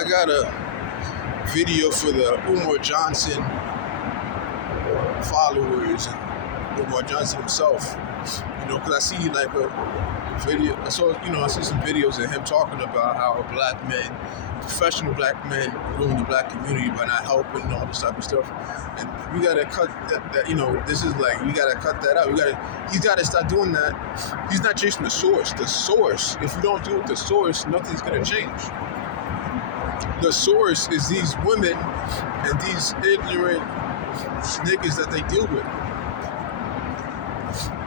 I got a video for the Umar Johnson followers and Umar Johnson himself. Because I see like a video. I see some videos of him talking about how black men, professional black men, ruin the black community by not helping and all this type of stuff. And we gotta cut that. This is like we gotta cut that out. He's gotta start doing that. He's not chasing the source. The source. If you don't deal with the source, nothing's gonna change. The source is these women and these ignorant niggas that they deal with.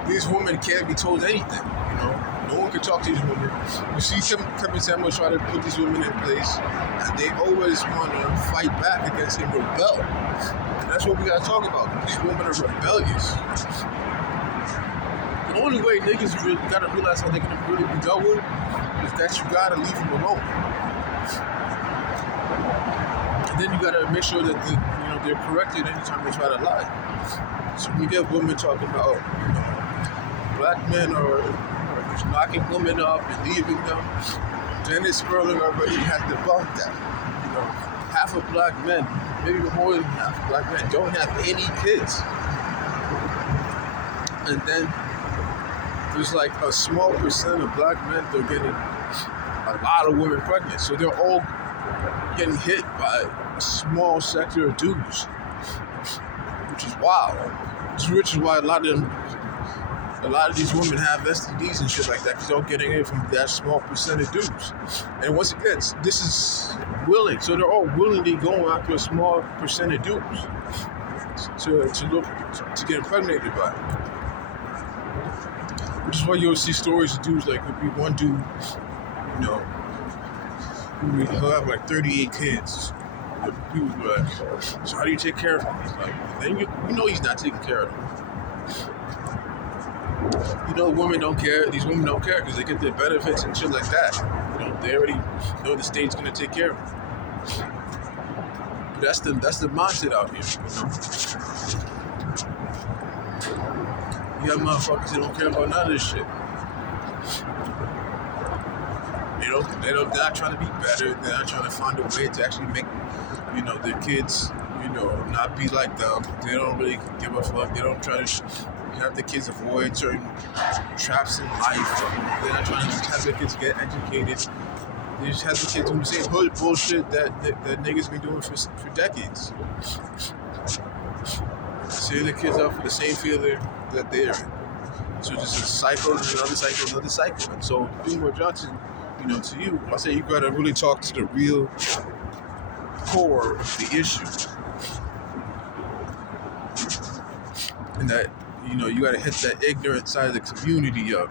These women can't be told anything, No one can talk to these women. You see Kevin Samuel try to put these women in place, and they always want to fight back against him, rebel. And that's what we got to talk about. These women are rebellious. The only way niggas really got to realize how they can really be dealt with is that you got to leave them alone. And then you got to make sure that they're corrected anytime they try to lie. So we get women talking about, black men are knocking women up and leaving them. Dennis Sperling already has debunked that. Half of black men, maybe more than half of black men, don't have any kids. And then there's like a small percent of black men that are getting a lot of women pregnant. So they're all getting hit by a small sector of dudes, which is wild. Which is why a lot of these women have STDs and shit like that, because they're all getting it from that small percent of dudes. And once again, this is willing, so they're all willingly going after a small percent of dudes to get impregnated by. Which is why you'll see stories of dudes like there'll be one dude, he'll have like 38 kids. People be like, so how do you take care of him? He's like, then he's not taking care of them. Women don't care. These women don't care because they get their benefits and shit like that. They already know the state's gonna take care of them. But that's the mindset out here. You got motherfuckers that don't care about none of this shit. They're not trying to be better. They're not trying to find a way to actually make, their kids, not be like them. They don't really give a fuck. They don't try to have the kids avoid certain traps in life. They're not trying to have their kids get educated. They just have the kids doing the same hood bullshit that niggas been doing for decades. Setting the kids up for the same failure that they're in. So just a cycle, another cycle. And so, Umar Johnson, to you, I say you gotta really talk to the real core of the issue. And that, you gotta hit that ignorant side of the community up.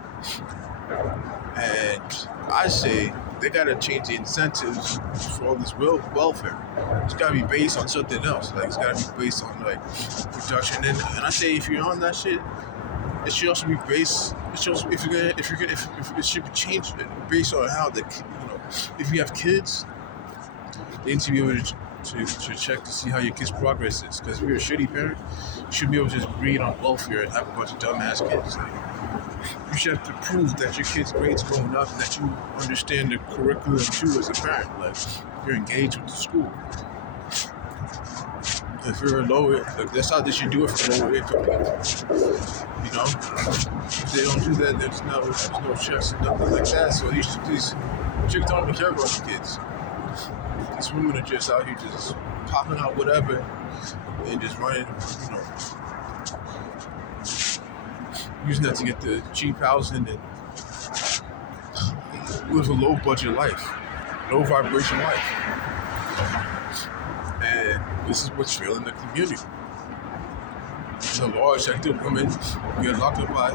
And I say they gotta change the incentives for all this real welfare. It's gotta be based on something else. Like, it's gotta be based on like production. And I say if you're on that shit, it should also be based. It should be changed based on how if you have kids, they need to be able to check to see how your kid's progress is. Because if you're a shitty parent, you should be able to just breed on welfare and have a bunch of dumbass kids. You should have to prove that your kid's grades going up and that you understand the curriculum too as a parent. Like, you're engaged with the school. If you're a lower, that's how they should do it for lower income people. If they don't do that, there's no checks and nothing like that. So these chicks don't even care about the kids. These women are just out here just popping out whatever and just running, using that to get the cheap housing and live a low budget life, low vibration life. And this is what's failing the community. The large sector of women get knocked up by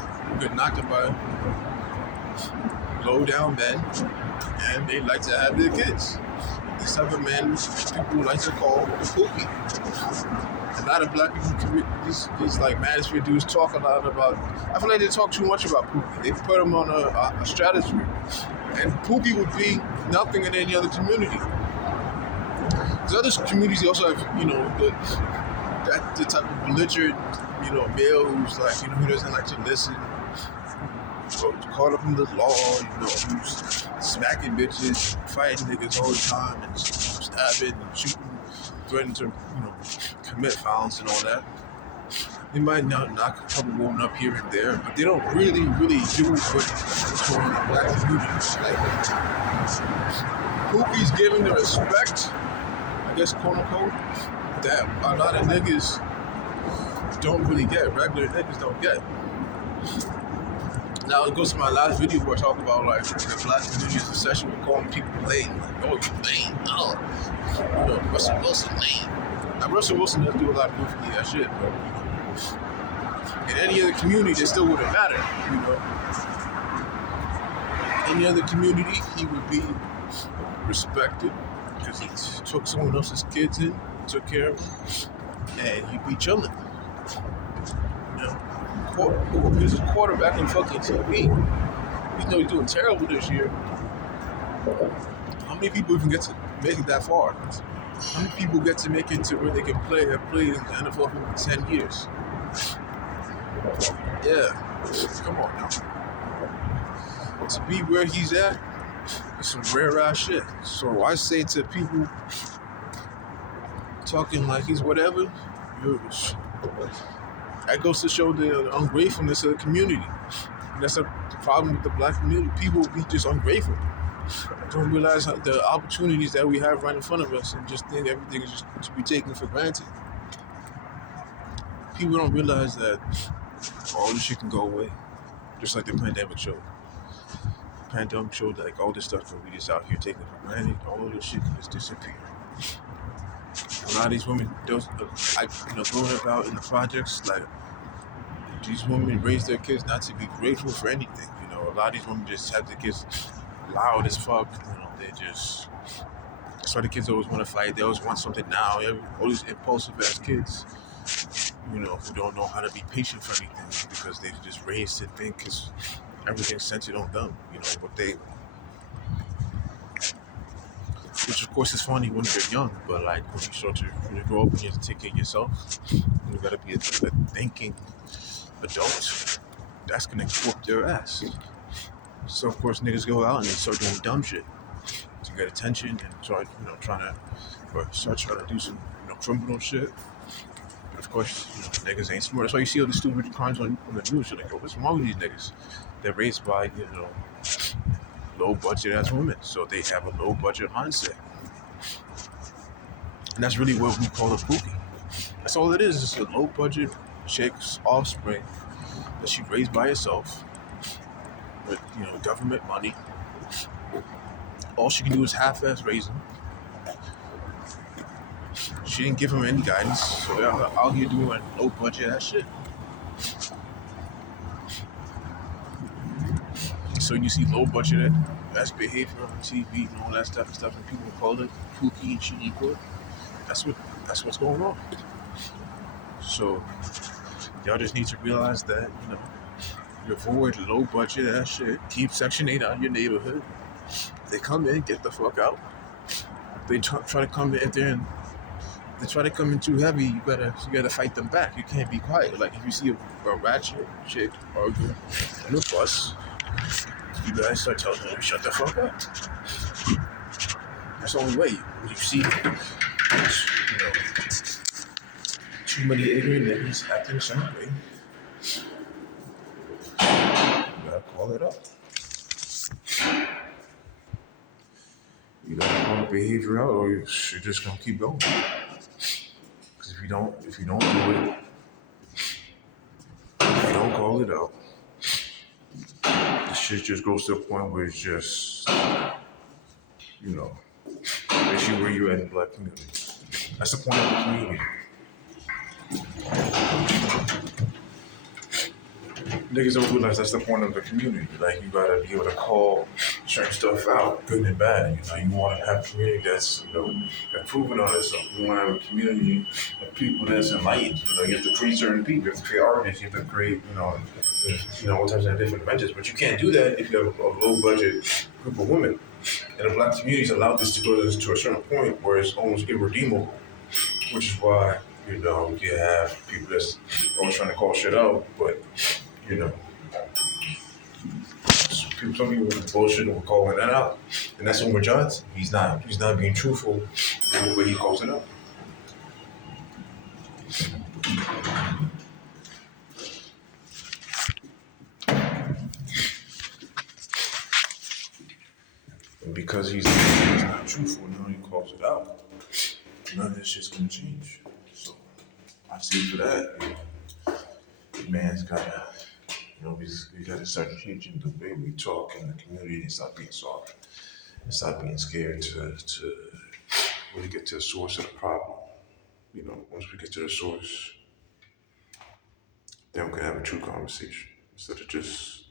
low down men, and they like to have their kids. This type of men, people like to call the pookie. A lot of black people, these like manosphere dudes talk a lot about. I feel like they talk too much about pookie. They put them on a stratosphere, and pookie would be nothing in any other community. Because other communities also have, the type of belligerent, male who's like, who doesn't like to listen, or caught up in the law, who's smacking bitches, fighting niggas all the time, and have been shooting, threatening to, commit violence and all that. They might not knock a couple women up here and there, but they don't really, really do what's going on in the black community. Like, Pookie's giving the respect, I guess, quote unquote, that a lot of niggas don't really get. Regular niggas don't get. Now it goes to my last video where I talk about like the black community's obsession with calling people lame. Like, oh, you lame? Oh, Russell Wilson lame. Now Russell Wilson does do a lot of goofy ass shit, but in any other community, it still wouldn't matter. Any other community, he would be respected because he took someone else's kids in, took care of them, and he'd be chilling. He's a quarterback in fucking TV. Even though he's doing terrible this year, how many people even get to make it that far? How many people get to make it to where they can play, have played in the NFL for 10 years? Yeah, come on now. To be where he's at, it's some rare ass shit. So I say to people talking like he's whatever, that goes to show the ungratefulness of the community. And that's a problem with the black community. People be just ungrateful. Don't realize the opportunities that we have right in front of us and just think everything is just to be taken for granted. People don't realize that all this shit can go away. Just like the pandemic showed. The pandemic showed like all this stuff that we just out here taking for granted, all of this shit can just disappear. A lot of these women, growing up out in the projects, like, these women raise their kids not to be grateful for anything. A lot of these women just have their kids loud as fuck. That's why the kids always want to fight. They always want something now. All these impulsive ass kids, who don't know how to be patient for anything because they just raised to think because everything's centered on them. Which of course is funny when you're young, but like when you start to grow up and you have to take care of yourself, you gotta be a thinking adult. That's gonna whoop their ass. So of course niggas go out and they start doing dumb shit to get attention and start trying to do some criminal shit. But of course niggas ain't smart. That's why you see all these stupid crimes on the news. You're like, what's wrong with these niggas? They're raised by low budget ass women, so they have a low budget mindset, and that's really what we call a pookie. That's all it is. It's a low budget chick's offspring that she raised by herself with government money. All she can do is half-ass raise him. She didn't give him any guidance, so they're out here doing like low budget ass shit. So you see low budget ass behavior on TV and all that stuff, and people call it pookie and shit. That's what's going on. So y'all just need to realize that you avoid low budget ass shit. Keep Section 8 out of your neighborhood. They come in, get the fuck out. They try to come in there and they try to come in too heavy. You gotta fight them back. You can't be quiet. Like if you see a ratchet chick arguing in a bus, you guys start telling them, shut the fuck up. That's the only way. When you see, too many ignorant niggas acting the same way, you gotta call it up. You gotta call the behavior out, or you're just gonna keep going. Because if you don't do it, if you don't call it out, the shit just goes to a point where it's just, especially where you're at in the black community. That's the point of the community. Niggas don't realize that's the point of the community. Like, you gotta be able to call certain stuff out, good and bad. You want to have a community that's, improving on itself. You want to have a community of people that's enlightened. You have to create certain people. You have to create artists. You have to create, all types of different ventures. But you can't do that if you have a low-budget group of women. And the black community's allowed this to go to a certain point where it's almost irredeemable, which is why, you have people that's always trying to call shit out, but, some people with bullshit were calling that out, and that's Umar Johnson. He's not being truthful in the way he calls it out. And because he's not truthful now, he calls it out. None of this shit's gonna change. So I see for that. Man's gotta, we gotta start changing the way we talk in the community and stop being soft and stop being scared to really get to the source of the problem. Once we get to the source, then we can have a true conversation instead of just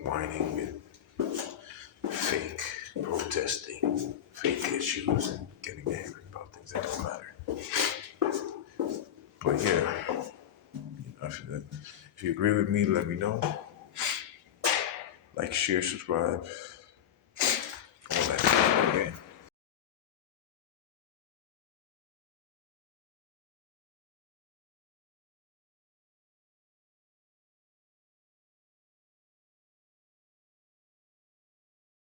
whining and fake protesting, fake issues, and getting angry about things that don't matter. But yeah, I feel that if you agree with me, let me know. Like, share, subscribe.